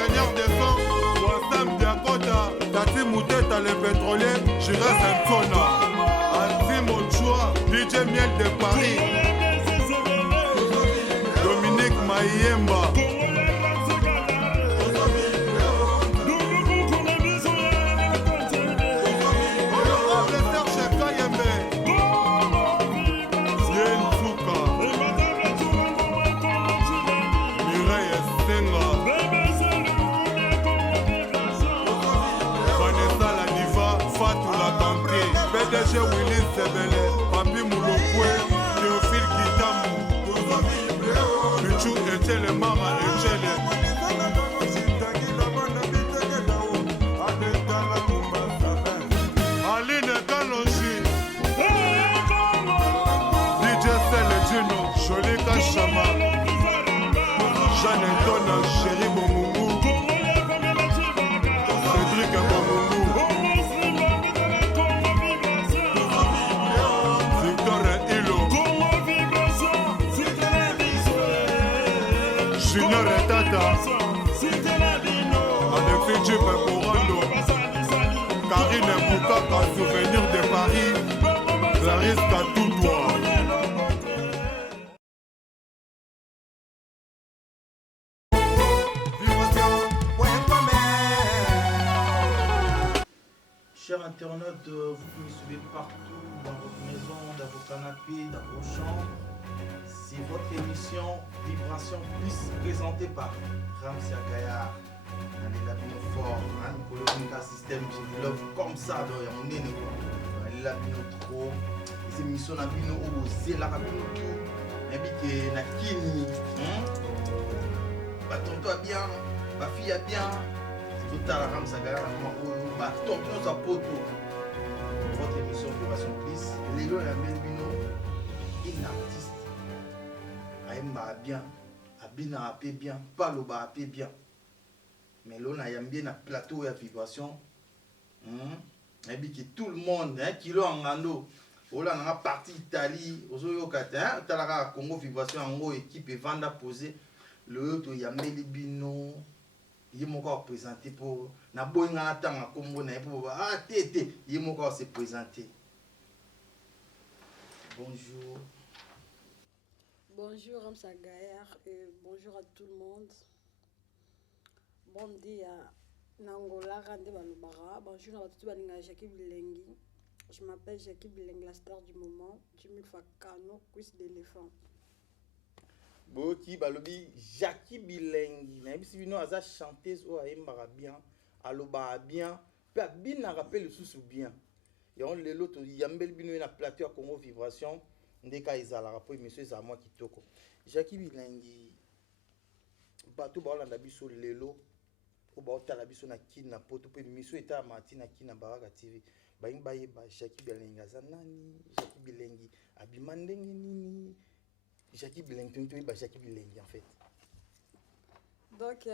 ingénieur de son, Wassam Diakota, Tati Mouteta le pétrolier, Jira Santona, Anti Mochua, DJ Miel de Paris, Dominique Mayemba. PDG Willis Sebele, Papi Moulokwe, Théophile Kitamu, Michou Echele, Mama Echele, Aline Kalonji, DJ Sele Gino, Jolika Chama, Jeanne Antona, Chéri Bomoumou, Cédric Bomoumou, Junior et Tata, Alexis Djibé Corando, Karine Boukaka, souvenir de Paris, Clarisse Katoudoua. Chers internautes, vous pouvez me suivre partout, dans votre maison, dans vos canapés, dans vos chambres. C'est votre émission Vibration Plus présentée par Ramsia Gaillard. On est là bien fort, on a un système de love comme ça, donc on est là bien trop. Ces émissions on a bien osé, là bien tout. Et puis na kini, bah tonton bien, ma fille a bien. C'est tout à la Ramsia Gaillard, bah tonton sa poto. Votre émission Vibration Plus, les gens aiment bien une artiste. Aïmba bien, Abina a bien, Paloba a bien. Mais là, on a bien un plateau de vibration. Et puis que tout le monde, qui l'a en gando, on a parti Italie, on a Congo vibration, en gros, équipe et vendre poser. Le autre, il y a Melibino, il m'a encore présenté pour. Na boinga na tanga Congo na pour tété, il m'a encore se présenter. Bonjour. Bonjour Ramsa Gaillard et bonjour à tout le monde. Bon dia Nangola Rande Balubara. Bonjour à tout le monde. Jackie Bilengi. Je m'appelle Jackie Bilengi, la star du moment. Tu me fais cano, cuisse d'éléphant. Boki Balobi Jackie Bilengi. Même si nous avons chanteuse ou aimara bien, aloba bien, peut bien rappeler le sous bien. Et on le lot yambel bino na plateau à Congo vibration. Ndeka izala rapport monsieur za moi kitoko. Jackie Bilengi bato ba olanda biso lelo ko ba otala biso na kina poto pe monsieur eta matina kina baraka TV. Ba yimba yeba Jackie Bilengi za nani? Jackie Bilengi abima ndenge nini? Jackie Bilengi tu ba Jackie Bilengi en fait. Donc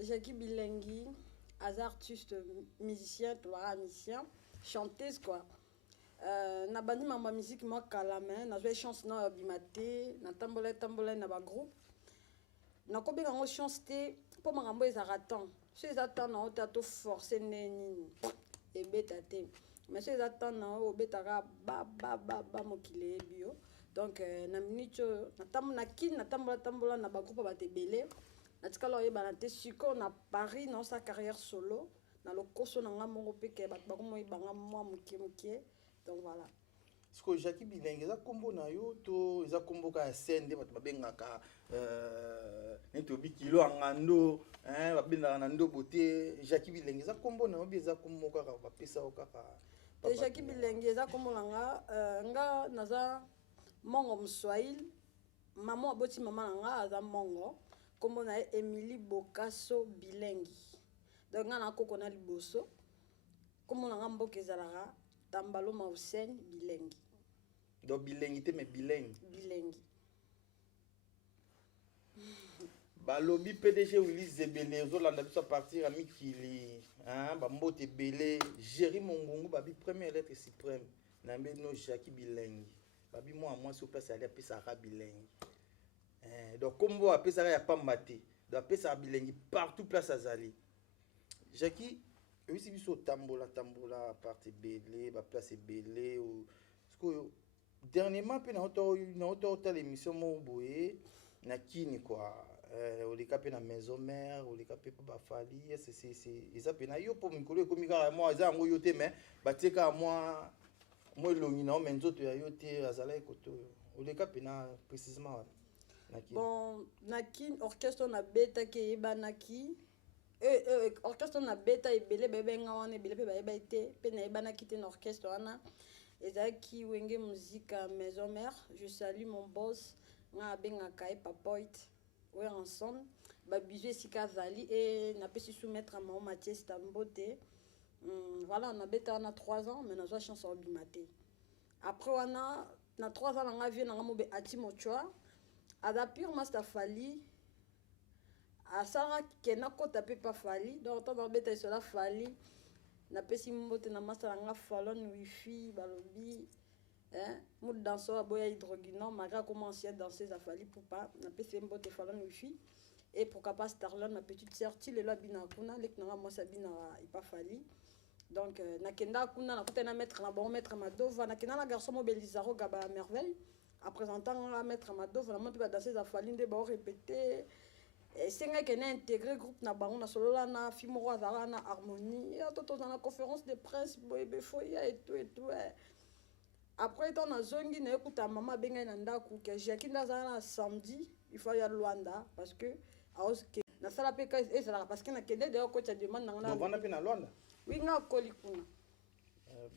Jackie Bilengi, artiste musicien, musicien, chanteuse quoi. Na bandi mama musique moi kalame na joué chance na bimate na tambola na ba groupe na ko benga ngo chance te po makambo ezaka temps so ezata na ota to forcer neni e beta te mais so ezata na o betaka ba mokile bio donc na minute na tambola na ba groupe ba te belé na tikala oyeba na te siko na Paris na sa carrière solo na lokoso na nga mongo peke ba ko mo ibanga moi mukie. Donc voilà. Ce que Jackie Bilengi eza kombo na yo to eza kombo ka scène de bato babengaka netobi kilo angando babendaka na ndo bote Jackie Bilengi eza kombo na yo bi eza kombo kaka bapesa o kaka Jackie Bilengi eza kombo na nga naza mongo mswahili maman aboti mama na nga aza mongo kombo na Emily Bokaso Bilengi. Donc nga na koko na liboso kombo na nga mboka ezalaka Tambalo Mausen Bilengi. Donc Bilengi te mais Bilengi. Bilengi. Balobi PDG Willis Zebele ozolanda biso partir à Mikili, ba mbote belé, Jéri Mongongo babi première lettre suprême. Nambe no Jackie Bilengi. Babi moi sur place aller apesa Bilengi. Donc kombo apesa ya pambate. d'après ça bilingue partout place azali Jackie aussi biso tambola partie belé ba place belé ou parce que dernièrement pe na auto l'émission mo boye na kini quoi oleka pe na maison mère oleka pe ba fali c'est eza pe na yo po mikolo ekomi kaka moi eza ngo yo te mais bateka moi elongi na mais nzoto ya yo te azala ekoto oleka pe na précisément bon naki orchestre na beta ke ebanaki orchestre na beta ebele bebenga wana ebele pe bayeba ete pe na ebanaki te na orchestre wana ezalaki wenge musique maison mère. Je salue mon boss nga abengaka ye papoit ouais ensemble babizwe esika azali e napesi soumettre à mama Mathias Tambote. Voilà on a beta wana 3 ans mais nazwa chance obima te après wana na 3 ans nanga vie nanga mobe ati mochwa ada pure master fali asara kena kota pe pa fali donc tant na beta cela fali na pesi mbote na master nanga falon wifi balobi mood danseur boya hydroguinant malgré commencer à danser ça fali pour pas na pesi mbote falon wifi et pourquoi pas Starlon ma petite sœur ti le bina kuna lek nanga moi sabina ipa fali donc nakenda kuna na kota na mettre na bon mettre madova nakenda na garçon mo Belizaro gaba merveille à présentant à mettre madova na mo pe danser ça fali nde ba répéter senga kena intégré groupe na bango na solo la na fimoro azala na harmonie toto na conférence de presse boyebe foya et tout après étant na zongi na écouter maman benga na ndaku que Jackie ndazala samedi il faut y aller Luanda parce que na sala pe ka ezala parce que na kende de ko tcha demande na vanda pe na Luanda oui nga koli kuna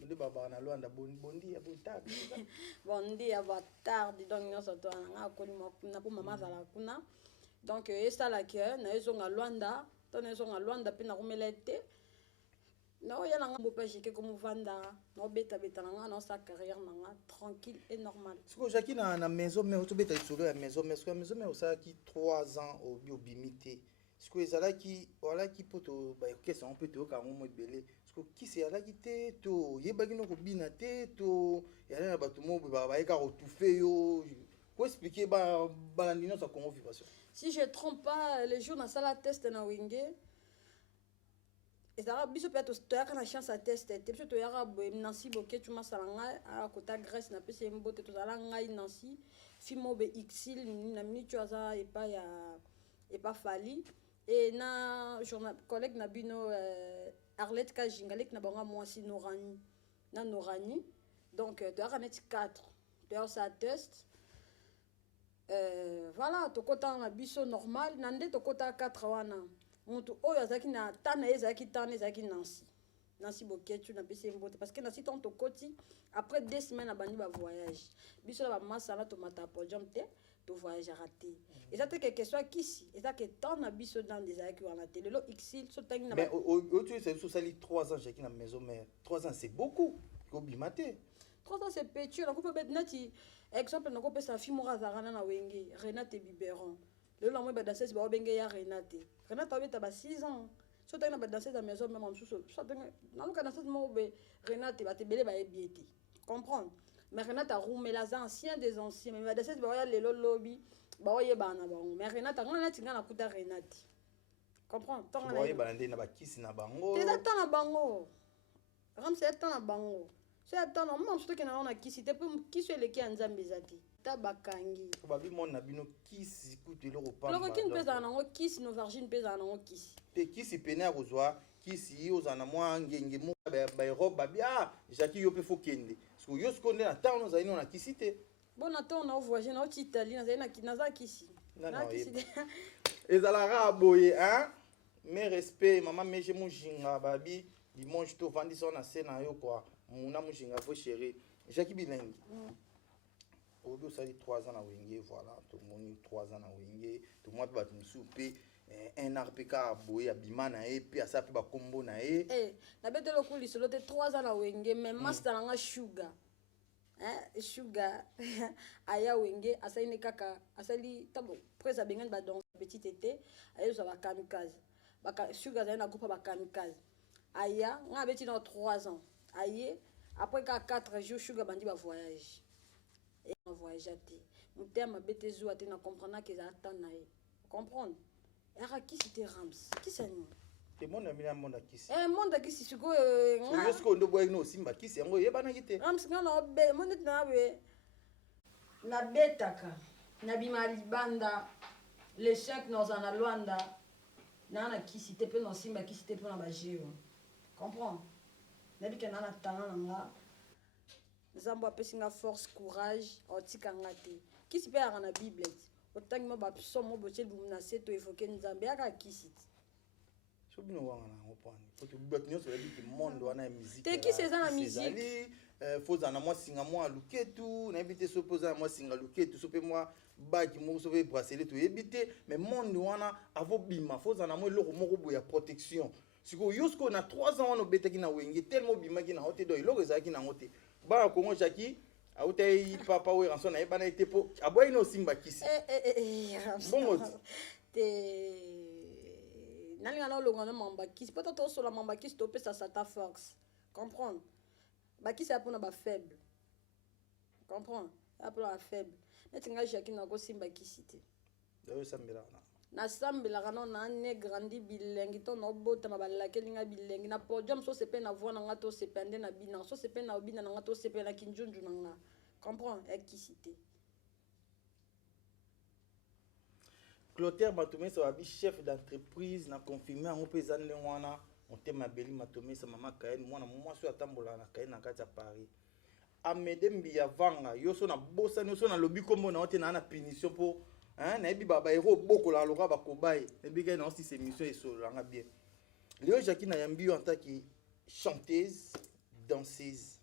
ndi baba na Luanda bondi ya bontak bondi ya batardi donc nyoso to nga koli na po mama zala kuna. Donc ça la que na ezonga Luanda to na ezonga Luanda pe na romelete na ya nga bo page ke comme vanda no beta na nga sa carrière na tranquille et normal. Ce que Jackie na maison mais to beta solo ya maison mais que maison mais ça qui 3 ans au biobimité ce que ezala qui voilà qui poto ba question peut to ka mo belé ce que qui c'est là qui te to yebaki no ko bina te to ya na ba to mo ba ka ko toufer yo pour expliquer ba ndino sa comment vivation. Si je ne trompe pas, les jours dans la test na wenge, et ça biso peut-être tu as une chance à tester. Tu peux yara Nancy Boké tu m'as salanga à côté Grèce na pese mbote tu zala ngai Nancy fimo be xil na mini tu aza et pas fali et na journal collègue na bino Arlette Kajingalek na banga moi si Norani donc tu as mettre 4 tu as ça test. Voilà tokota na biso normal nande tokota 4 wana mutu oyo azaki na tana ezaki Nancy Boketu na pese mbote parce que Nancy ton tokoti après 2 semaines abandi ba voyage biso la ba masala to mata podium te to voyage raté et ça te quelque soit kisi et ça que tant na biso dans des aki wana te lelo xil so tangi na mais tu sais so sali 3 ans Jackie na maison mère 3 ans c'est beaucoup ko bimate 3 ans c'est pétu la coupe bet nati exemple na ko pesa fimora zarana na wenge Renate Biberon le la mo ba danser ba benge ya Renate abeta ba 6 ans so tana ba danser à maison même en sous so tana na lo ka danser mo be Renate ba te bele ba ebieti comprendre mais Renate a roumé les anciens des anciens mais ba danser ba ya lelo lobby ba oye bana ba mais Renate ngana tinga na kuta Renate comprendre tant na oye bana ndé na ba kisi na bango te ta na bango ramse ta na bango c'est attends non surtout que na on a kisi te qui soit les qui en zambezati tabakangi babi mon na bino kisi kutu le repas le qui ne pesa na ngo kisi no virgin pesa na ngo kisi te kisi pena kozwa kisi ozana mwa ngenge mo ba robe bia Jackie yo pe fo kende parce que yo skonde na temps nous aino na kisi te bon attends on a voyagé na Italie na za kisi na kisi ezala ra boye hein mes respect maman mais je mon jinga babi dimanche to vandi so na scène yo quoi Mouna Mouchinga faut chéri Jackie bilingue au bout ça dit 3 ans à Wenge voilà tout le monde 3 ans à Wenge tout le monde va me souper un RPK boy abimana et puis à ça puis ba combo na e na bete lo kuli solo te 3 ans à Wenge mais master nga sugar sugar aya Wenge asali kaka asali tabo presa bengan ba donc petit été ayo ça va kamikaze ba sugar za na groupe ba kamikaze aya nga beti dans 3 ans aye après 4 jours sugar bandi ba voyage et on voyage até mon terme betezu até na comprendre que ça attend na comprendre Era kisi te Rams. Kisi ani? Te mona mina mona kisi. Monda kisi siko Yo sko ndo boy no simba kisi yango yebana kite. Rams ngana obe monet na we. Na betaka. Na bima libanda. Les 5 dans un Luanda. Na kisi te pe no simba kisi te pe na bajeo. Comprends? Na bika na tanga nga. Zambo apesi nga force, courage, otika nga te. Kisi pe ara na Bible. Otangi mo ba somo boche bumna seto evoke nzambe aka kisi. Sobino wanga na ngopani. Foto bible nyonso yebi ki monde wana ya musique. Te kisi eza na musique. Foza na moi singa moi luketu, na ebite so poza na moi singa luketu, so pe moi baki mo so pe bracelet to ebite, mais monde wana avo bima, foza na moi loko moko boya protection. Siko yosko na 3 ans wana obetaki na wenge tellement bima ki na hote do iloko ezaki na ngote. Ba Kongo Jackie autai papa we ranson na ebana ite po aboyi no simba kisi. Bongo te nalinga na longa na mamba kisi peut être sur la mamba kisi to pe ça ta force. Comprendre? Ba kisi a pona ba faible. Comprendre? A pona faible. Netinga Jackie na ko simba kisi te. Dayo sambela na. Na sambela kana na ne grandi bilengi to no bota mabala kelinga bilengi na podium so sepe na voix na nga to sepende na bina so sepe na obina na nga to sepe na kinjunju na nga. Comprends? Ekisité. Clotaire Matomé ça va chef d'entreprise na confirmer en pesa ne wana on te mabeli Matomé sa mama Kaen mwana mwasi atambola na Kaen na kati ya Paris. Amede Mbia vanga yo so na bosa no so na lobi kombo na ote na punition pour hein na ebi baba hero boko la loka ba kobai ebi ka na aussi ces missions et so langa bien. Léo Jackie na yambi en tant que chanteuse, danseuse.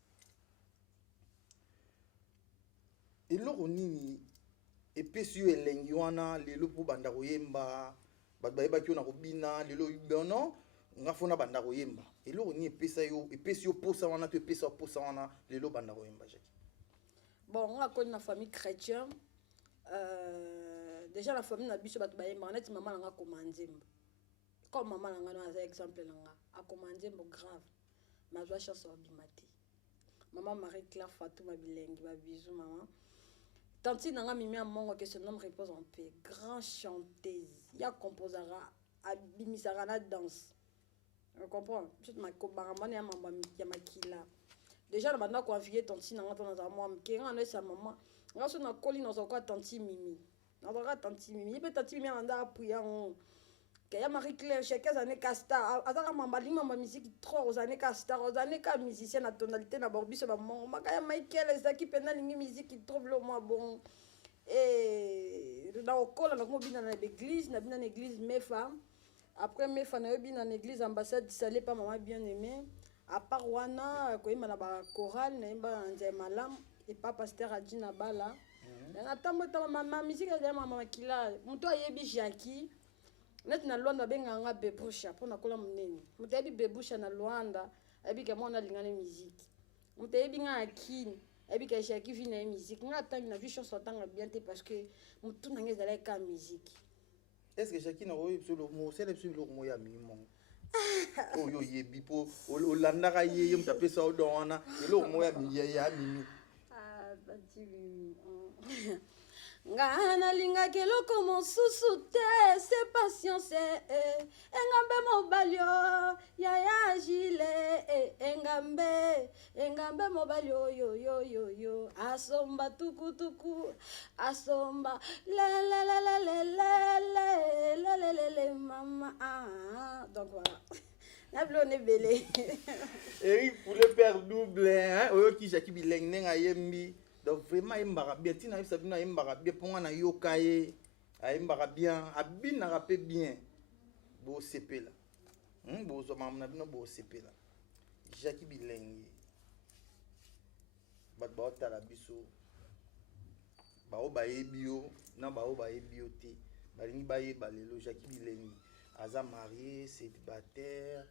Et loro nini epesi yo elengi wana lelo po banda koyemba bato bayebaki yo na kobina lelo non nga fona banda koyemba eloko nini epesi yo posa wana to epesa posa wana lelo banda koyemba Jackie? Bon, on a connu la famille chrétienne. Déjà la famille na biso bato bayemba neti maman nga komandembo. Comme maman nga na za exemple nga a komandembo grave. Mazwa chance obimati. Maman Marie-Claire Fatouma Bilengi ba bisou maman. Tanti nanga mimi amongo que son nom repose en paix. Grand chanteuse. Ya composera abimisara na danse. On comprend? Juste ma kobaramba ya mamba ya makila. Déjà la banda confier tanti nanga dans moi mkenga na sa maman. Nga so na koli na zo kwa tanti mimi. Na zo tanti mimi. Pe tanti mimi anda apuya on. Que ya Marie-Claire chaque année casta azaka mamba linga ma musique trop aux années casta aux années ka musicien na tonalité na borbiso ba mon makaya Michael ezaki pena lingi musique trop le moi bon et na okola na ko bina na l'église na bina na église mefa après mefa na bina na église ambassade salé pas maman bien aimé à part wana ko ima na ba chorale na imba nze malam et pas pasteur Adina Bala na tambo ma musique ya mama kila muto ayebi Jackie net na Luanda benga nga bebusha pona kola munene mutebi bebusha na Luanda abi ke mona lingane musique mutebi nga akini abi ke Jackie vina musique nga tangi na vision sotanga bien te parce que mutu na ngeza la ka musique. Est-ce que Jackie na oyo sur le mot c'est le sur le mot ya mimo oh yo yebi po olanda ka ye yem taper ça do wana le mot ya mimi ah bati Ngana linga keloko mosusu te c'est patience engambe mobalio ya jile engambe mobalio yo asomba tukutuku asomba le mama donc voilà la blonde belé Eric pour le père double hein oyo ki Jackie Bileng nenga yembi. Donc vraiment imbara bien tina sabina imbara bien ponga na yokaye a imbara bien abina rapé bien bo CP là bo zo mamna bino bo CP là Jackie Bilengi bat ba tala biso ba o ba ebio na ba o ba ebio te balingi ba ye balelo Jackie Bilengi aza marié célibataire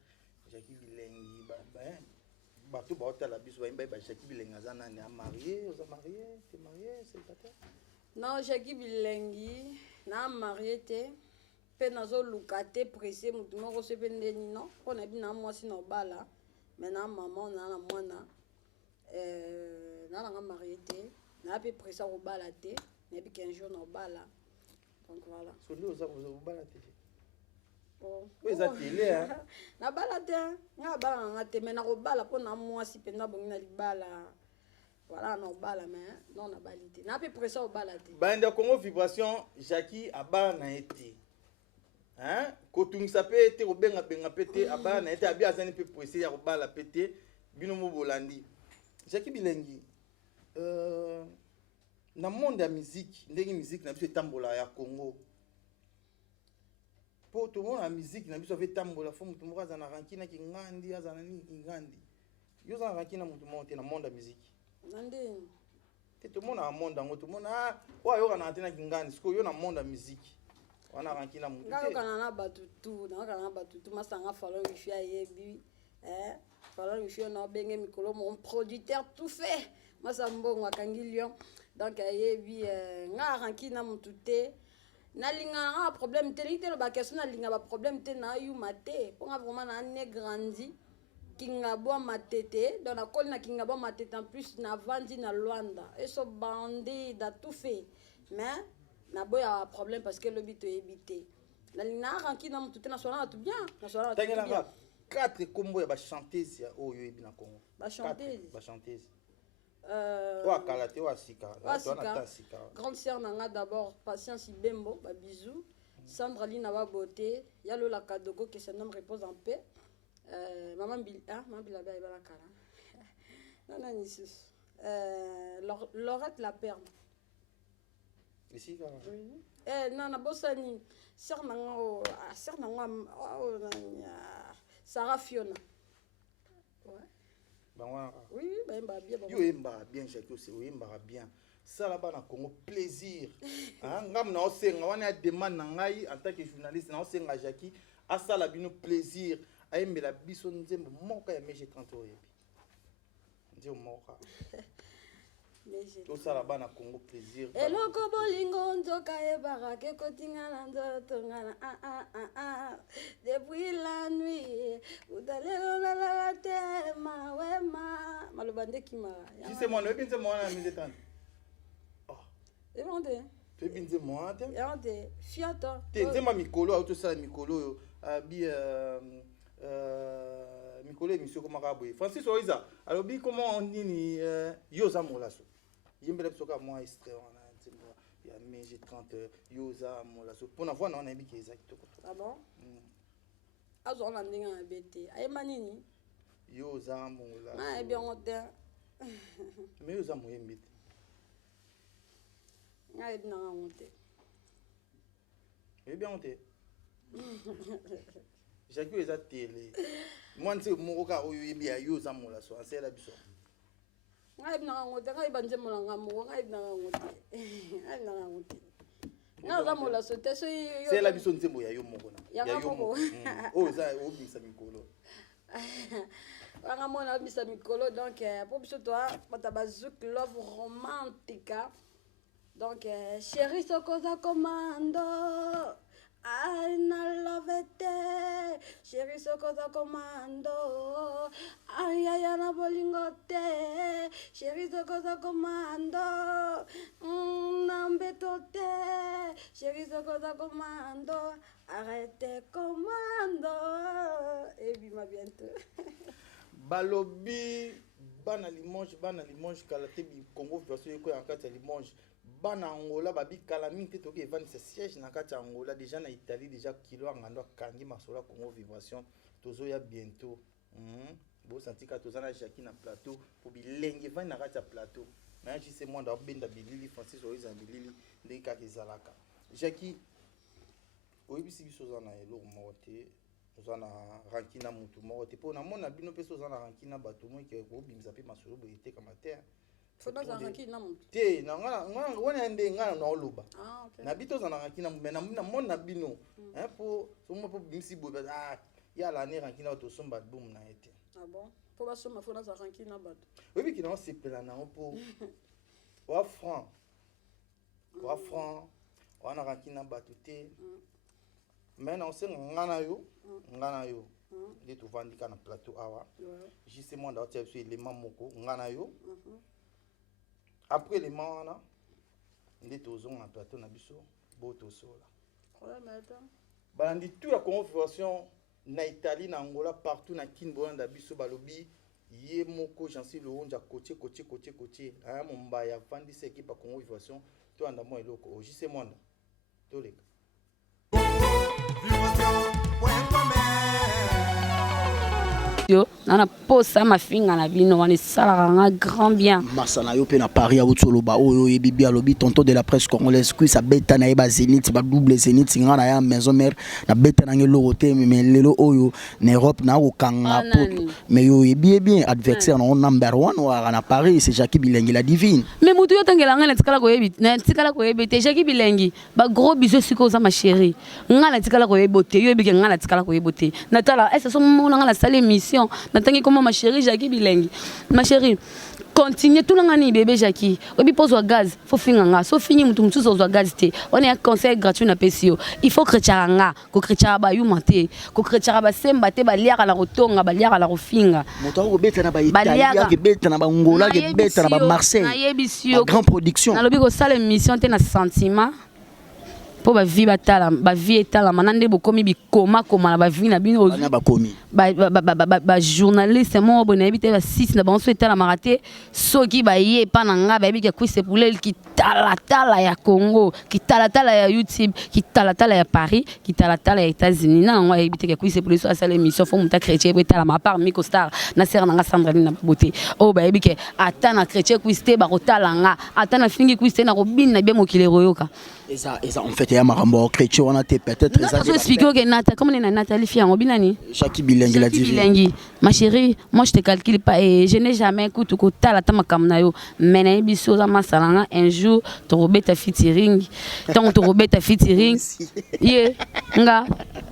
Jackie Bilengi ba bato ba la biso ba imba ba Jackie Bilengi aza nani a marié aux marié t'es marié célibataire non Jackie Bilengi na marié te pe nazo lukate pressé mutu moko sepe ndeni non pona bina mwasi na bala mais na maman na mwana na nga marié te na pe pressé au bala te na bi 15 jours na bala donc voilà so ndo za bala te oyo eza tele nabala te nga bala nanga te me nakobala mpo na mwasi mpenza bongi na libala voilà nakobala me non nabali te na mpe presa obala te bande ya Congo Vibration Jackie abala na ye te kotungisa mpe te kobengabenga mpe te abala na ye te abi azani mpe prese ya kobala mpe te bino mo bolandi Jackie Bilengi na monde ya musique ndenge musique na biso etambola ya Congo po tomona musique na biso ave etambola fo moto moko aza na rankina kingandi aza na nini kingandi yo oza na rankina moto moko te na monde ya musique nandeni te tomona na monde yango tomona oyo ayokana te na kingandi sikoyo yo na monde ya musique wana rankina moto te ngayokana na bato tu nakokana na bato tu masanga falon wifi ayebi falon wifi na obenge mikolo mon producteur tout fait masa mbongo akangi lion donc ayebi nga ranki na mutu te nalinga nga problème te lingi te lo bakeso nalinga ba problème te na yuma te mpo nga vraiment na ne grandi kinga bwa matete donc nakoli na kinga bwa matete en plus na vandi na Luanda eso bandi da tout fait mais naboya problème parce que lobi toyebi te nalinga nga ranki na mutu te nasola na tout bien nasola na tout bien 4 kombo ya ba chanteuse ya oyo yebi na Congo ba chanteuse Ouakala te Ouasika. Grande sœur nanga d'abord Patience Ibembo, ba bisous. Sandra Lina wa beauté, Yalo la Kadogo que son nom repose en paix. Maman Bilabe ba la kala. Nana Nisus. Laurette la perle. Ici là. Oui. Nana Bossani, sœur nanga Sarah Fiona. Oui, ben bien. Yo emba bien Jacques aussi, yo emba bien. Ça là-bas na Congo plaisir. Ngam na osenga wana demande na ngai en tant que journaliste na osenga Jackie asala bino plaisir. Ayembela biso nzembo moka ya meje 30 oyebi. Ndio moka. Tout ça là-bas na Congo plaisir. Eloko bolingo nzoka ebara ke kotinga na nzoto ngana depuis la nuit udalelo la la tema wema malobande kima. Si c'est moi no ebinze moi na minde tan. Oh. Ebonde. Tu ebinze moi te? Ebonde. Fiato. Te nzema mikolo auto sala mikolo yo abi mikolo émission comme Araboy. Francis Oiza, alors bi comment on dit yoza molaso. Yembele bisoka moi extrait on a nzembo ya meje 30 yoza molaso. Pour avoir na on a bi ki exact to. Ah bon? Azo on a ndinga na bete. Ayema nini? Yoza molaso. Ah bien on te. Mais yoza moyembe. Ngai bina ngonte. Eh bien on te. Jacques eza télé. Moi nse mokoka oyo yebi ya yoza molaso asela biso. Ngai bina ngonte ngai banje molanga mo ngai bina ngonte. Ngai bina ngonte. Nga za molaso te so yo. C'est la biso nzembo ya yo moko na. Ya yo moko. Oh za obisa mikolo. Wanga mona obisa mikolo donc pour biso toi batabazouk love romantique. Donc chérie sokoza commando. I love it, chérie sokoza commando. Ay ay na bolingote, chérie sokoza commando. Nambetote, chérie sokoza commando. Arrêtez commando. Et puis ma bientôt. Balobi bana Limoges kala te bi Congo version ko en kati Limoges. Bana Angola babi kala mingi te toki evani sa siège na kati Angola déjà na Italie déjà kilo ngando kangi masola Congo Vibration tozo ya bientôt bo santika tozana Jackie na plateau pour bilenge vani na kati ya plateau na ji c'est moi da benda bilili Francis Oiza bilili ndenge ka kezalaka Jackie oyebisi biso zana elo mote ozana rankina mutu mote po na mona bino peso zana rankina bato mo ke ko bimisa pe masolo bo ite kama terre. Faut dans un qui na mutu. Te na ngana wana ndenge ngana na oloba. Ah OK. Na bito zana rankina me na mona bino po somo po bimisi bo ya la ne rankina to somba boom na ete. Ah bon? Faut pas soma faut dans un qui na bato. Oui ki na sepela na po. Wa franc. Wana rankina bato te. Mais na osenga ngana yo de to vandika na plateau awa juste moi da tia so élément moko ngana yo après élément wana nde to zonga na plateau na biso bo to sola problème attends balandi tout la configuration na Italie na Angola partout na Kinboanda biso balobi ye moko jansi le onja côté aya mombaya fandi se équipe à configuration to anda mo eloko o jise mwanda to leka yo nana posa mafinga na bino wana esalaka nga grand bien masana yo pe na Paris autoloba oyo yebibi alobi tonton de la presse congolaise kuisa beta na yeba Zénith ba double Zénith nga na ya maison mère na beta na ngelo te mais lelo oyo na Europe na okanga poto mais yo yebi bien adversaire na number 1 wa na Paris c'est Jackie Bilengi la divine mais mutu yo tangela nga na tikala ko yebi te Jackie Bilengi ba gros bisous siko za ma chérie nga na tikala ko yebote yo yebi ke nga na tikala ko yebote natala est-ce que mona nga na salle émission Nathangi comment ma chérie Jackie Bilengi ma chérie continue tout l'année bébé Jackie obi pose au gaz faut finanga so fini mutu mutu zo gaz te on est un conseil gratuit na pesio il faut kretianga ko kretiaba ba yumate ko kretiaba ba semba te ba liaka la rotonga ba liaka la rofinga moto ko beta na ba Italie ke beta na ba Angola ke beta na ba Marseille grand production na lobi ko sala émission te na sentiment po ba vie batala ba vie etala manande bokomi bikoma koma na ba vie na bino na bakomi ba journaliste mo bona ebite ba 6 na banso etala marate soki ba ye pa na nga ba ebike kwise poulet ki tala ya Congo ki tala ya YouTube ki tala ya Paris ki tala ya États-Unis na nga ebite ke kwise poulet so asala émission fo muta chrétien etala ma part Miko Star na sera nga Sandrine na beauté o ba ebike ata na chrétien kwiste ba kotala nga ata na fingi kwiste na robina bien mokile royoka eza en fait ya makambo chrétien on a peut-être ça je explique que Nata comme on est Nathalie fille en binani Jackie Bilengi la divine ma chérie moi je te calcule pas et je n'ai jamais écouté ko tala ta makamna yo mais na biso za masalanga un jour to robeta featuring tant to robeta featuring ye nga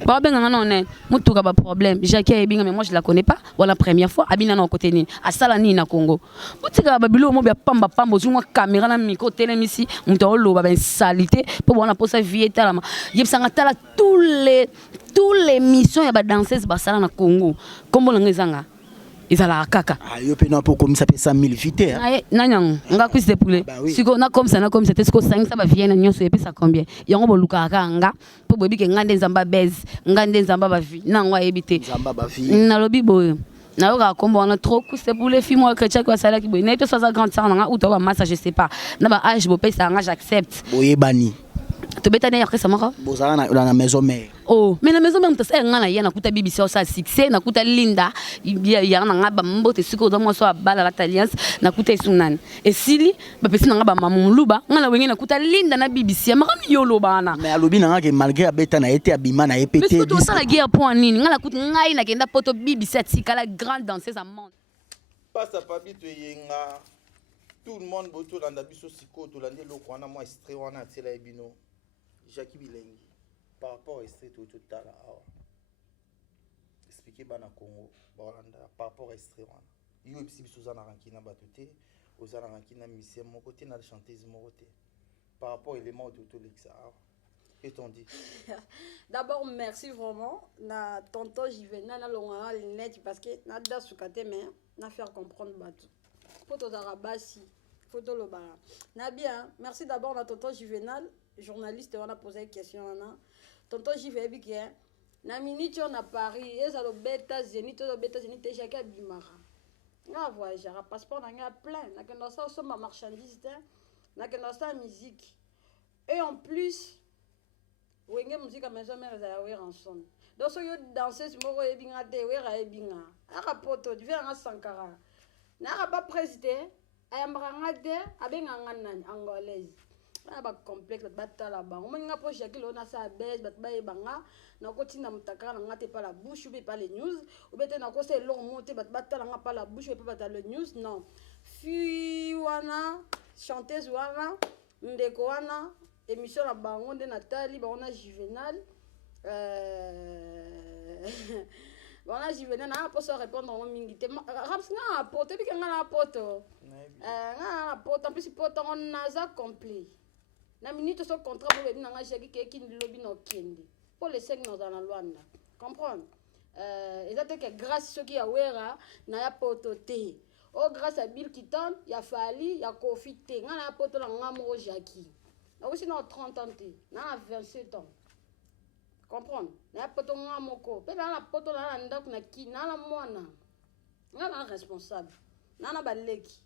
ba benga non ne mutuka ba problème Jackie ebinga mais moi je la connais pas voilà première fois abina na côté ni asala ni na Congo mutuka ba bilo mo bia pamba zuma caméra na micro télémisi muto lo ba ben salité pour on a pour sa vie etala yebsanga tala tous les missions ya ba danseuse basala na Congo comme on ngezanga izala kaka yo pe na po comme ça peut 100 000 vite na nyang nga kwisi de poulet siko na comme ça c'était siko 500 ba vienne nyonso epesa combien yango boluka kanga po bobi ke ngande nzamba base ngande nzamba ba vie na ngwa ebite nzamba ba vie na lobi boyo na yoka kombo on a trop kwisi pour les filles moi chrétien ko sala ki boy na to sa grande sœur nga ou to ba massa je sais pas na ba âge bo pesa nga j'accepte boyebani to betane après ça mara bozala na maison mère oh mais la maison mère mutasa ngana ya nakuta BBC sa succès nakuta Linda ya na ngaba mbote siko za mwa so bala la alliance nakuta isunani esili ba pesi na ngaba mamuluba ngana wengi nakuta Linda na BBC mara yolo bana mais alobi na ngake malgré abeta na été abima na EPT mais to ça la guerre point nini ngana kuta ngai na kenda poto BBC atika la grande danseuse à monde passe à papi to yenga tout le monde boto landa biso siko to lande loko wana moi extrait wana atela ebino Jackie Bilengi par rapport à extrait tout tala expliquer bana Congo balanda par rapport à extrait wana yo epsi biso za na rankina batote ozana rankina musicien moko te na chanteuse moko te par rapport élément de l'exa qu'est-on dit d'abord merci vraiment na tonton Juvenal na longa lunette parce que na da sukate mais na faire comprendre bato poto za rabasi photo lo bana na bien merci d'abord na tonton Juvenal journaliste on a posé une question là tonton Juvenal que na minute on a Paris eza lo beta Zénith déjà ka bimara na voyageur passeport na nga plein na que ça so ma marchandise na que ça musique et en plus wenge musique à maison mère za we ranson donc so yo danseuse moko ebinga te we ra ebinga aka poto tu viens en Sankara na ba président ayambanga te abenga ngana angolaise ba complexe batala ba on nga po Jackie lo na sa base bat ba ebanga na kotina mutaka na ngate pa la bouche ou pas les news ou bete na ko se long monter bat batala nga pa la bouche ou pas le news non fi wana chanteuse wana ndeko wana émission na bango de Nathalie ba on a Juvenal bon là Juvenal na pas se répondre en mingi te rapsna apporter bi nga na apporter nga apporter en plus porter on a complet na minute so contrat bo na nga Jackie ke kin lobby no kende pour les 5 dans la Luanda comprendre exactement que grâce ce qui a wera na ya pototé oh grâce à Bill Kitan ya Fali ya Kofi te nga na poto la nga mo Jackie na aussi na 30 ans te na 27 ans comprendre na poto nga moko pe na poto na ndako na ki na la mwana na responsable na baleki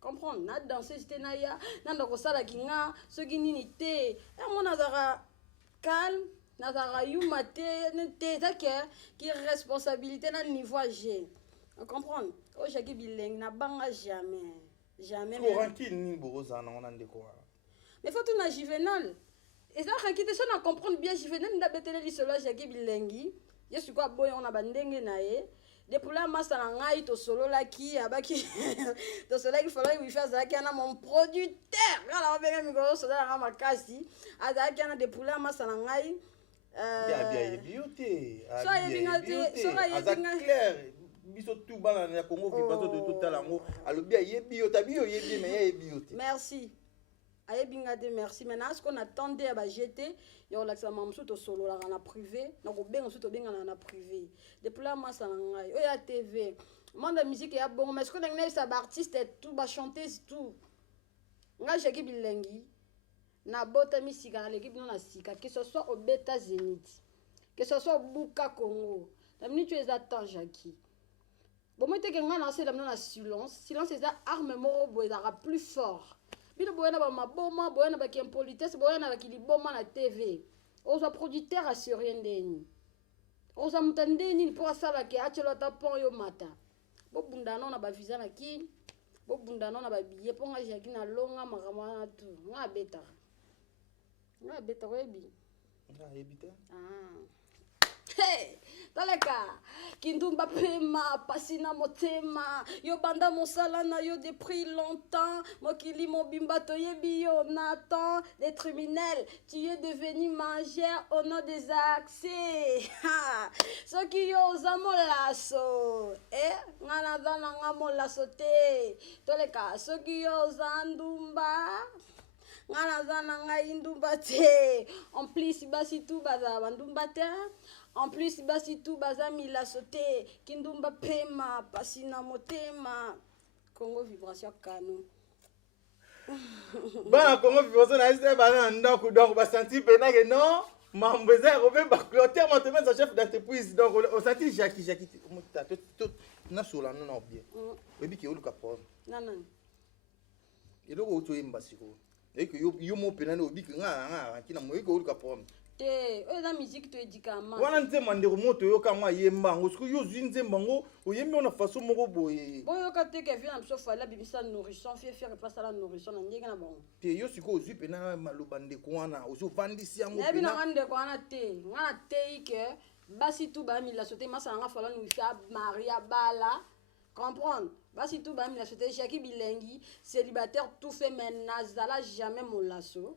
comprendre na danser te na ya na ndako sala kinga soki nini te mona zara calme na zara yuma te ça qui responsabilité na niveau âgé comprendre o jaki bileng na banga jamais tranquille ni boza na on ndeko mais faut tout na juvénal et ça rakite so na comprendre bien juvénal nda betele li solo jaki bilengi yesu kwa boy on a bandenge na ye depuis là masa na ngai to solo la ki abaki to solo il fallait lui faire ça qui na mon producteur ala benga miko solo na makasi azaki na depuis là masa na ngai bien beauté so yebingate so yebingate clair biso tout bana na Congo ki bato de total ngo alobi yebi otabi yebi mais yebi oté merci ayebingate merci maintenant ce qu'on attendait à jeter yo la ça mamsu to solo la na privé na ko benga to benga na privé depuis là masa na ngai o ya TV monde de musique ya bon mais ce qu'on a ça artiste tout ba chanter tout nga jeki bilengi na bota misika na l'équipe non na sika que ce soit au Beta Zénith que ce soit au Buka Congo la minute tu es attends Jackie bon moi te que nga na c'est la silence c'est arme moro boezara plus fort bino boyana ba maboma boyana ba kimpolitesse boyana ba kiliboma na TV oza producteur assuré ndeni oza mutandeni pour sala ke achelo tapon yo mata bo bundana na ba visa na ki bo bundana na ba billet pour nga jaki na longa makamana tu nga beta webi hey taleka kindumba pema pasina motema yo banda mosala na yo depuis longtemps mokili mobimba toyebi yo Nathan des criminels tu es devenu mangeur au nom des accès soki yo zamo lasso ngana dana ngamo lasso te taleka soki yo zandumba ngana zana ngai ndumba te en plus basi tout baza bandumba te en plus basi tout baza mila sauté kindumba pema pasina motema Congo vibration kanu ba Congo vibration na ese ba ndako donc ba senti pena que non mambeza robé ba cloter maintenant sa chef d'entreprise donc on senti Jackie tout na sola non bien obi ki oluka prendre non et donc auto imbasiko et que yo mo pena no obi ki nga kina mo ko oluka prendre te oza musique to edikama wana nzemba ndeko moto yoka mwa yemba ngo siku yo zwi nzemba ngo oyembi na façon moko boye boyoka te ke vient so fala bibisa nourrisson faire place à la nourrisson na ndenge na bon te yo siku ozwi pena maloba ndeko wana ozo vandisi yango pena na ndeko wana te ngana te ike basi tu ba mi la sote masa nga fala nous faire Maria Bala comprendre basi tu ba mi la sote Jackie Bilengi célibataire tout fait mais nazala jamais mon lasso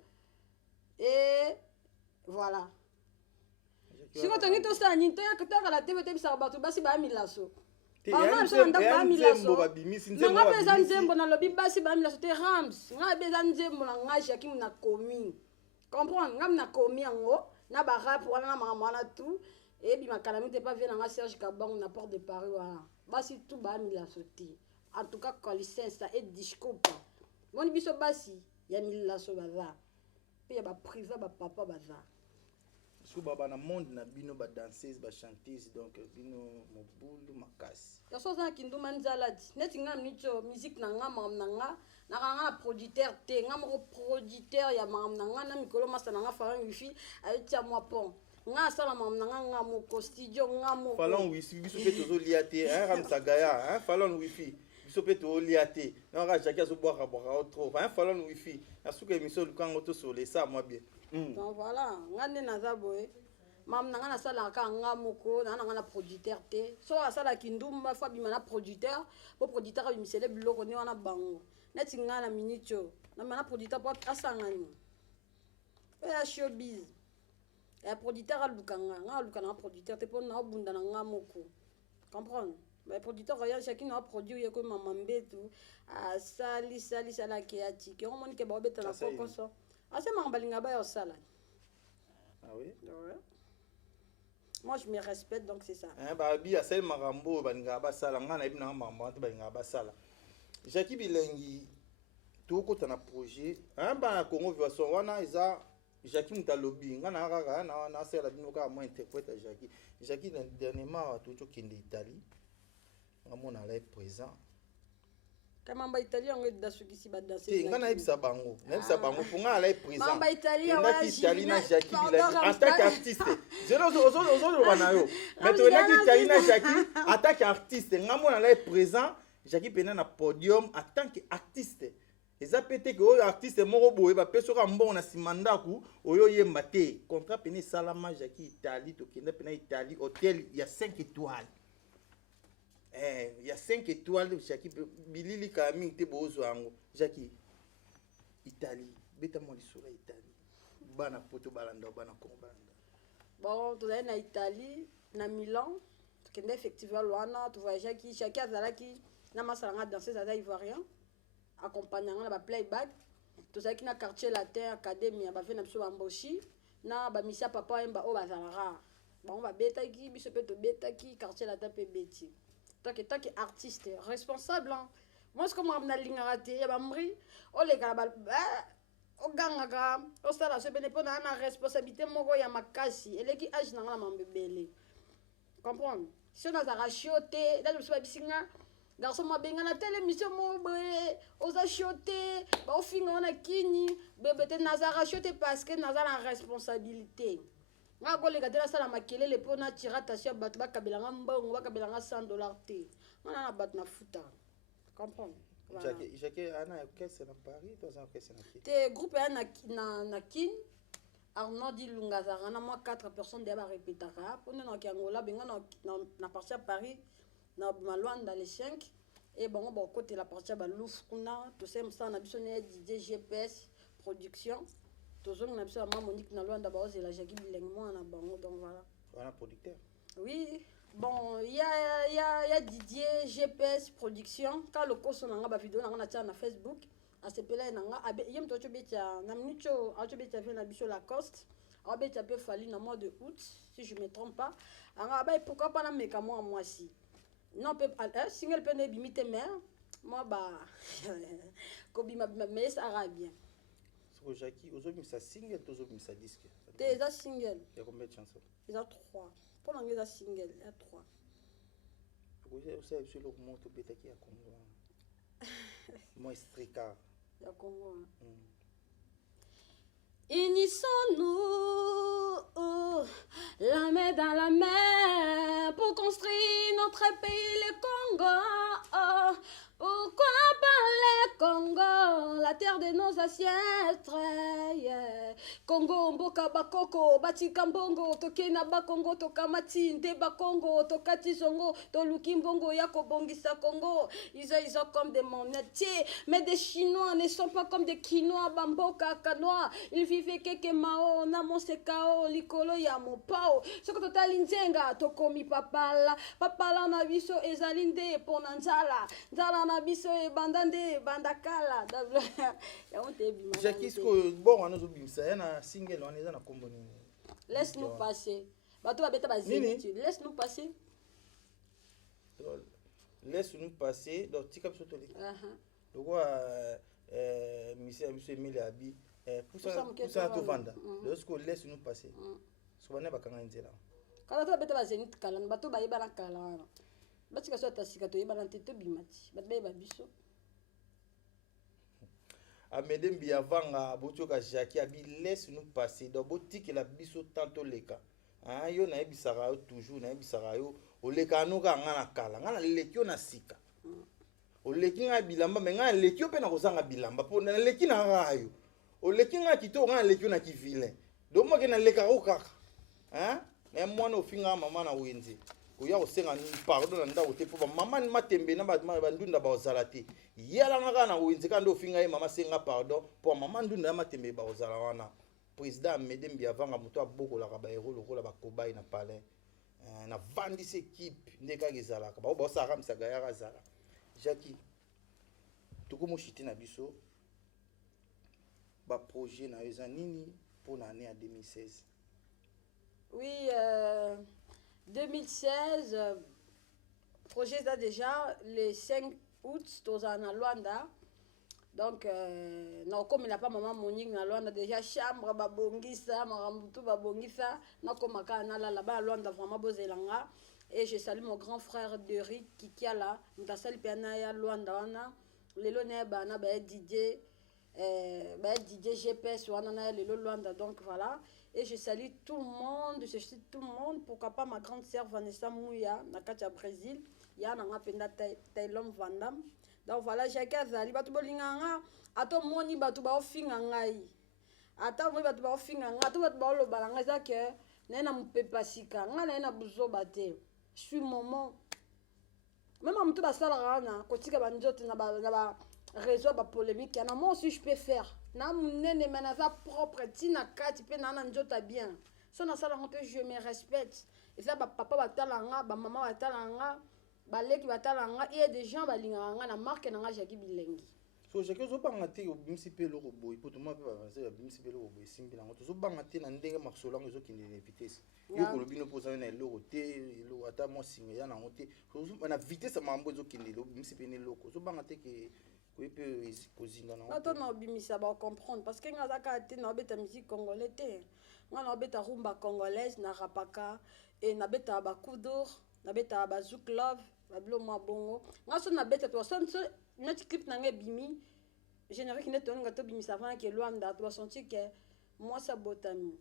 et voilà si quand on est au sein ni te que la TV te bisa bato basi ba milaso mama so nda ba milaso nga beza nzembo na lobi basi ba milaso te rams nga beza nzembo na nga Jackie na komi comprendre nga na komi yango na ba rap wala na mama na tout et bi makalami te pas vient nga Serge Kabang na porte de Paris wala basi tout ba milaso te en tout cas quand licence et disco pas mon biso basi ya milaso baza pe ya ba privé ba papa baza sous baba na monde na bino ba danseuse ba chanteuse donc bino mobulu makasi ya so za kinduma nzaladi neti ngam nicho musique na ngama na nga na nga producteur te ngam ko producteur ya mam na nga na mikolo masa na nga faran wifi ayetia moi pont nga sala mam na nga ngamo ko studio ngamo falon wifi biso pe tozo liate ramsa gaya falon wifi biso pe to liate na nga Jackie azo boire trop falon wifi na suka émission lukango to sole ça moi bien donc voilà ngane naza boye mam nanga na sala ka nga moko na nga na producteur te so asala kindumba fa bima na producteur po producteur a bimisele biloko ni wana bango neti nga na minicho na mana producteur po asangani ya showbiz ya producteur a lukanga nga lukana producteur te po na obunda na nga moko comprendre mais producteur ya chacun a produit yeko mama mbetu asali sala ke atiki on moni ke ba obeta na kokoso assez mambalinga ba yo sala. Ah oui? Ouais. Moi je me respecte donc c'est ça. Ba bi asel marambo balinga ba sala ngana ibi na mambo to balinga ba sala. Jackie Bilengi to ko tana projet ba Congo vibration wana iza Jackie Mutalobi, na sera binoka moi interprète Jackie. Jackie dernièrement toujours kinde Italie. Amon allait présent. Mamba italien on est dasukisi ba danser. Ti ngana ebisa bango. Na ebisa bango pour nga allait présent. Mamba italien wa Italie na Jackie en tant qu'artiste. Zero zo banayo. Mais tu na Italie na Jackie en tant qu'artiste, ngamona allait présent. Jackie pena na podium en tant qu'artiste. Eza pété que oyo artiste moko boye ba pesoka mbongo na simandaku oyo yemba te. Contrat pene salama Jackie Italie to kenda pena Italie hôtel ya 5 étoiles. Il y a 5 étoiles Jackie bilili kami te bozo ango Jackie Italie beta mo lisura Italie bana poto balanda bana kombalanda bon tu es na Italie na Milan tu kende effectivement loana tu vois Jackie azalaki na masalanga danseuse à ivoirien accompagnant na ba playback tu sais ki na quartier latin académie ba fait na biso bamboshi na ba misia papa emba o bazalaka bon ba betaki biso pe to betaki quartier latin pe beti. Tant que artiste responsable hein. Moi c'est comme amna lingara te ya bamri o le ka ba o ganga o sala se bene pona na responsabilité moko ya makasi eleki age na ngala mambebele comprendre si on a za rachoté là je suis bisinga garçon ma benga na tele mission mo oza choté ba ofinga na kini bebete na za rachoté parce que na za la responsabilité. Nga ko lega tela sala makelele po na tiratation bato bakabelanga mbongo bakabelanga $100 te ngana na bato na futa comprendre Jackie ana orchestre na Paris dans un orchestre na te groupe ya na kin Arnaud di Lungazara na moi 4 personnes de ba répétaka pour na Angola benga na partie à Paris na Malwanda les 5 et bon côté la partie ba Louf kuna to sem ça na biso ne DJ GPS production toujours on a besoin de Monique na Luanda ba ose la Jackie Bilengo na bango donc voilà. Voilà producteur. Oui, bon il y a Didier GPS production quand le course na nga ba vidéo na tia na Facebook a sepela na nga abe yem to betia na minute a to betia fait na biso Lacoste a betia pe fali na mois de août si je me trompe pas anga ba pourquoi pas na meka moi si non peut single pe ne bimite mère moi ba ko bima mais ça ira bien. Jackie, aujourd'hui ça single, aujourd'hui ça disque. T'es un single. Il y a combien de chansons? Il y a 3. Pour l'anglais un single, il y a 3. Vous savez sur le moment où bêta qui a Congo. Moi stricard. Il y a Congo. Unissons-nous la main dans la main pour construire notre pays le Congo. Pourquoi pas le Congo, la terre de nos ancêtres, yeah. Congo, mboka bakoko, batika mbongo, tokena bakongo, tokamati, nde bakongo, tokati zongo, toluki mbongo, yako bongisa Congo. Ils ont comme des monetiers, mais des Chinois ne sont pas comme des Quinois, bamboka, kanois. Ils vivaient quelques mao, namo sekao, likolo ya mopao. Soko totali nzenga, tokomi papala, papala na biso ezalinde pona nzala, nzala na biso e bandande bandakala ya onte bima Jackie sko bon on a bimsa ya na single on est na kombo nini laisse-nous passer bato babeta bazini laisse-nous passer donc tika biso toli donc monsieur Emile Abi pour ça to vanda lorsque laisse-nous passer so bana bakanga nzela kala to babeta bazini kala bato bayeba na kala batika so tasika to yeba na teto bimati bato bayeba biso Amedem biavanga botoka Jackie abi laisse-nous passer donc botiki la biso tanto leka ah yo na ebisaka yo toujours na ebisaka yo oleka noka ngana kala ngana lekio na sika oleki nga bilamba me ngana lekio pe na kozanga bilamba po na leki na ngayo oleki nga kito ngana lekio na kivile donc mo ke na leka ko kaka hein mais mwana ofinga mama na wenze oya osenga pardon na ndako te po mama ni matembe na bandunda ba ozala te yala ngaka na wenze ka ndo finga ye mama senga pardon po mama ndunda ya matembe ba ozala wana président Medem biavanga moto abokola ka ba hero lokola ba kobai na palais na vandi cette équipe ndeka gezalaka ba ba saka msaga ya kazala Jackie tukumo shiti na biso ba projet na eza nini pour l'année à 2016. Oui 2016 projet là déjà le 5 août tozana Luanda Donc, comme il n'a pas maman Monique, on a déjà chambre, babongisa, marambutu, babongisa, comme là-bas, on a vraiment besoin. Et je salue mon grand frère Derrick qui est là. Je salue Pianaya, Luanda, les Lone Bana, DJ, DJ GPS, les Luanda. Donc voilà. Et je salue tout le monde, je salue tout le monde. Pourquoi pas ma grande sœur Vanessa Mouya, Nakatia Brésil. Il y a un penda Tailom Vandam. Donc voilà, j'ai qu'azali batu bolinganga ato moni batu ba ofinga ngai ata moni batu ba ofinga ngai ato batu ba lo balanga za ke na mupepa sika nga na buzo bate suis moment même en tout ba sala rana kotika ba njoto na ba réseau ba polémique na moi aussi je peux faire na munene manaza propre tina kati pe na njoto bien so na sala honte je me respecte et ça ba papa ba talanga ba maman ba talanga baleki batalanga il y a des gens balinganga na marque na Jackie Bilengi so Jackie zo banga te obimisi pe loko boy poto mo pe bavancer obimisi pe loko boy simbi na ngoto zo banga te na ndenge marsolango zo kinde na vitesse yo ko lobino poza na loko te lo ata mo singa ya na ngote na vitesse mambo zo kinde lo obimisi pe ne loko zo banga te ke ko pe kozinga na ngoto na obimisa ba comprendre parce que ngaza ka te na beta musique congolais te ngana beta rumba congolaise na rapaka et na beta ba kudur na beta ba zouk love bablo mwa bongo ngaso na beta to son notre clip na bimi générique net on ngato bimi savant que Luanda to sentir que moi ça botami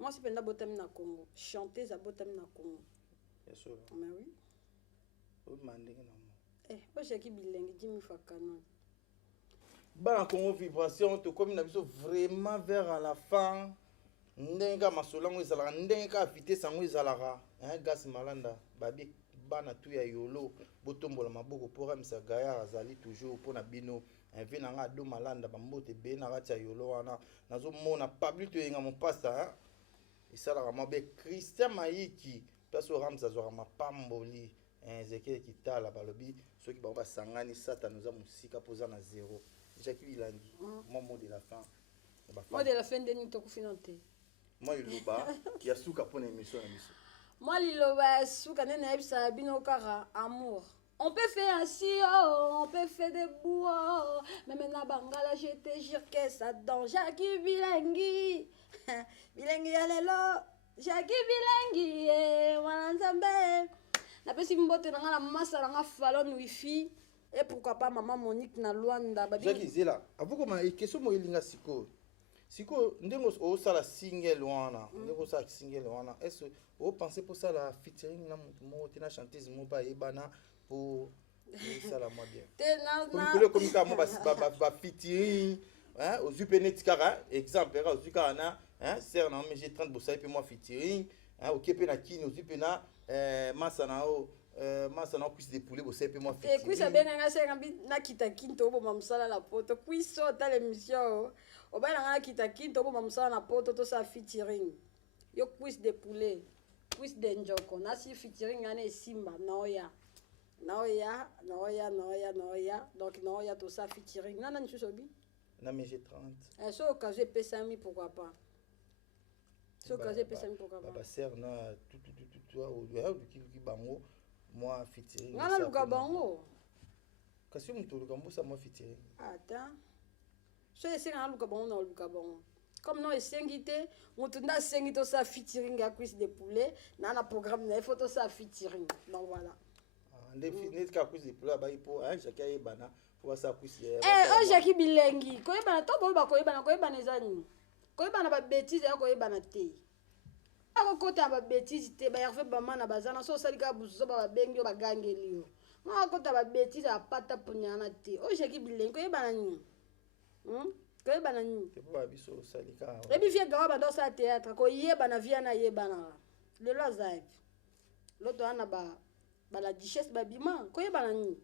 moi c'est penda botami na Congo chanter za botami na Congo bien sûr mais oui o mandinga na mo o Jackie Bilengi Jimmy Fakano ba Congo vibration to comme na biso vraiment vers à la fin ndenga masolango ezalaka ndenga vitesse yango ezalaka gas malanda babi bana tu ya yolo botombola maboko po ramisa gaya azali toujours pona bino ve na nga do malanda bambote be na kati ya yolo wana nazomona pabli to yenga mopasa esalaka mabe Christian Maiki place ramisa zwaka mapamboli Ezekiel Kitala balobi soki bango basangani Satan oza musika poza na zéro Jackie Bilengi mot de la fin mot de la fin de nito kufinante moi iloba qui a souka pour l'émission na biso moi liloba souka nene ebisa bino kara amour on peut faire ainsi on peut faire des bouts mais maintenant bangala je te jure que ça dans Jackie Bilengi Bilengi yalelo Jackie Bilengi wana nzambe na pesi mbote na ngala massa na falon wifi et pourquoi pas maman Monique na Luanda babi Jackie zela avuko ma question mo ilinga siko siko ndengo o sala single wana ndengo sala single wana est-ce o penser pour ça la featuring na mo tina chanteuse mo ba ebana pour ça la moi bien comme ça mo ba featuring hein aux UPNet kara exemple aux UKana hein ser na mais j'ai 30 bossa et puis moi featuring hein OK pe na kini aux UPNA masana o masana kuisi de poulet bossa et puis moi featuring kuisa benga senga na kita kinto bo mamsala la poto kuiso ta l'émission obana ngana kita kinto bo mamsala na poto to sa featuring yo kuis de poulet kuis de njoko na si featuring ngane simba noya donc noya to sa featuring nana nchusobi na mais j'ai 30 so occasion pesami pourquoi pas so occasion pesami pourquoi pas ba ser na tout toi au qui bango moi featuring ngana luka bango kasi mtu luka mbosa moi featuring attends so esenga luka bango na luka bango comme non esengi te mutu nda sengi to sa featuring ya cuisse de poulet na programme na photo sa featuring donc voilà nde ka cuisse de poulet ba ipo chacun yebana pour ça cuisse Jackie Bilengi koyebana to boba koyebana ezani koyebana ba bêtise ya koyebana te akokota ba bêtise te ba Hervé Bamana bazana so salika buzo ba bengi ba gangeli yo akokota ba bêtise apata punyana te Jackie Bilengi koyebana ni koyebana ni te ba biso salika ebi vie gawa ba dans sa théâtre koyebana via na yebana le lozaib loto ana ba la duchesse babima koyebana ni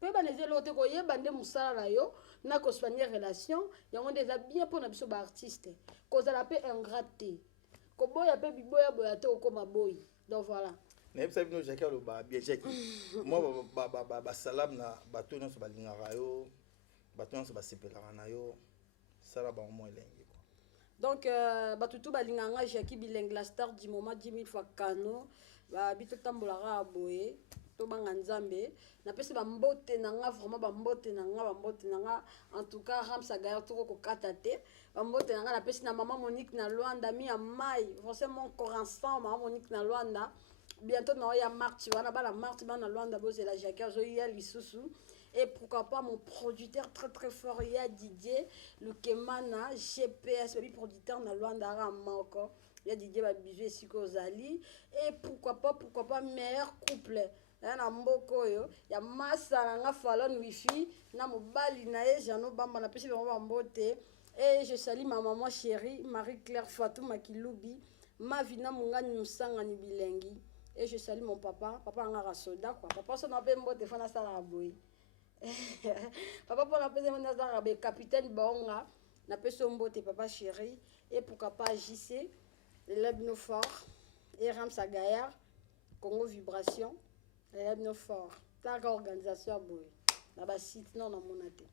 koyebana zelo te koyebande musala yo na ko soigner relation yango déjà bien pour na biso ba artiste kozala pe ingrat ko boya pe biboya boya te okoma boy donc voilà na yebisa bino Jackie aloba bien Jackie moi ba salam na bato nyonso balingaka yo bato nyonso basepelaka na yo sala ba mo elengi quoi donc batutu balinganga Jackie Bilengi la star du moment 10 000 fois kano ba bito tambolaka boye tobanga nzambe napesi bambote na nga vraiment bambote na nga en tout cas Ramsa Gaya toko kokata te bambote na nga napesi na mama Monique na Luanda mi ya mai vraiment mon corps ensemble mama Monique na Luanda bientôt na oya marche wana bana marche bana Luanda bozela Jacques zo ya lisusu. Et pourquoi pas mon producteur très très fort, il y a Didier, le Kemana, GPS, le producteur na Luanda encore. Il y a Didier Babijou et Siko Zali. Et pourquoi pas meilleur couple. Il y a Mboko, il y a Massa, il y a Fallon Wifi, il y a Mobali, il y a Jano Bamba, il y a Mbote. Et je salue ma maman chérie, Marie-Claire Fatou Makiloubi, ma vina Mungani Moussanga Nibilengi. Et je salue mon papa, papa Angara Soda, quoi. Papa son appel Mbote, Fana Salaboui. Papa pour la paix de capitaine Bonga n'a pas son beauté papa chéri et pourquoi pas JC l'Ebno fort et Ramsa Gaya Congo vibration l'Ebno fort ta organisation boy na ba site non na monate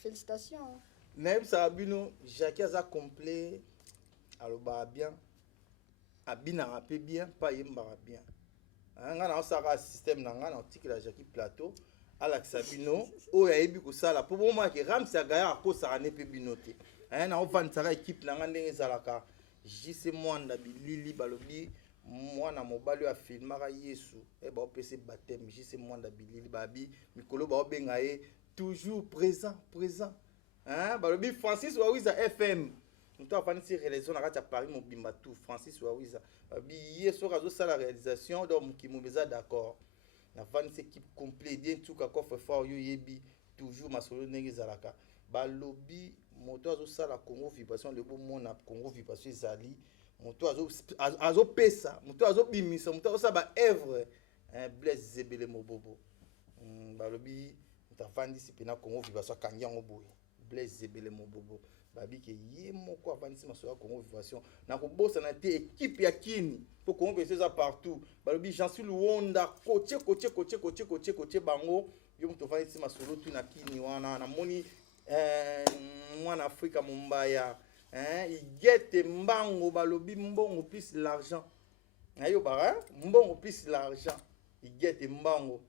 félicitations Naïm Sabino Jacques a complet aloba bien abina rapé bien pas yemba bien nga na osaka système na nga na tiki la Jacques plateau Alexa Bino, o ya ebi ko sala po mo ke Ramsa Gaya ko sa ne pe binote. Na ovan sala équipe na ngandenge zalaka. JC Mwanda bilili balobi mwana mobali ya filmaka Yesu. E ba opese baptême JC Mwanda bilili babi mikolo ba obenga e toujours présent. Balobi Francis Wawiza FM. Nous avons fait réalisation à Paris mobimba tout Francis Wawiza. Babi Yesu razo sala réalisation donc qui mo beza d'accord. Na vani équipe complète bien tout ka coffre fort yo yebi toujours masolo ndenge zalaka balobi moto azo sala Congo vibration le bon mona Congo vibration zali moto azo pesa moto azo bimisa moto azo ba œuvre Blaise Zebele Mobobo balobi mutafandi sipena Congo vibration kanyango boye Blaise Zebele Mobobo babi ke ye moko avandisi masolo Congo vibration na kobosa na te équipe ya kini pour Congo vibration partout balobi Jean-Sul Wonda coach bango yo mutafandi masolo tu na kini wana na moni mwana Afrika Mumbaya igete mbango balobi mbongo plus l'argent ayo bara mbongo plus l'argent igete mbango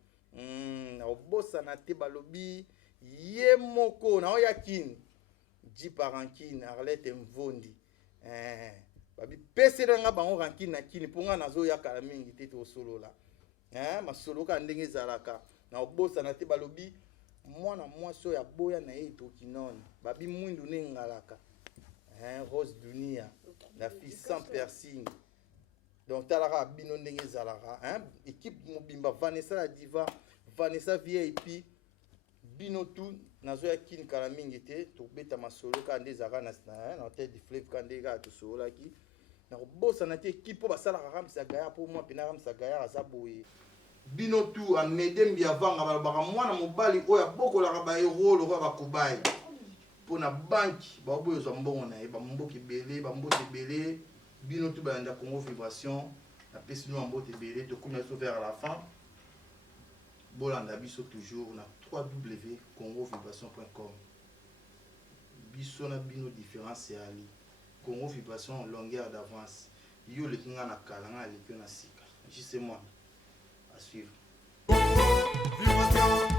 na obosa na te balobi ye moko na oya kini Ji parankine Arlette Mvondi babi pese nga bango rankine na kini ponga nazo ya kala mingi te to solo la masolo ka ndenge zalaka na obosa na te balobi mwana mwaso ya boya na ye to kinone babi mwindu ne ngalaka Rose Dunia la fille sans piercing donc talaka bino ndenge zalaka équipe mobimba Vanessa la diva Vanessa VIP bino tout nazo ya kin kala mingi te to beta masolo ka ndeza kana na tête de fleuve ka ndega to solo ki na bossa na te équipe ba sala Ramsa Gaya pour moi pena Ramsa Gaya azaboye bino tout a medem bia vanga ba mwana mobali oya boko la ba euro lo ba kubai pona banki ba boyo zo mbongo na e ba mboki belé ba mbote belé bino tout ba nda Congo vibration na pesi no mbote belé to kuma so vers la fin bolanda biso toujours na www.congovibration.com biso na bino différence ya ali Congo vibration longueur d'avance yo le kinga na kalanga le na sika juste moi à suivre Vibration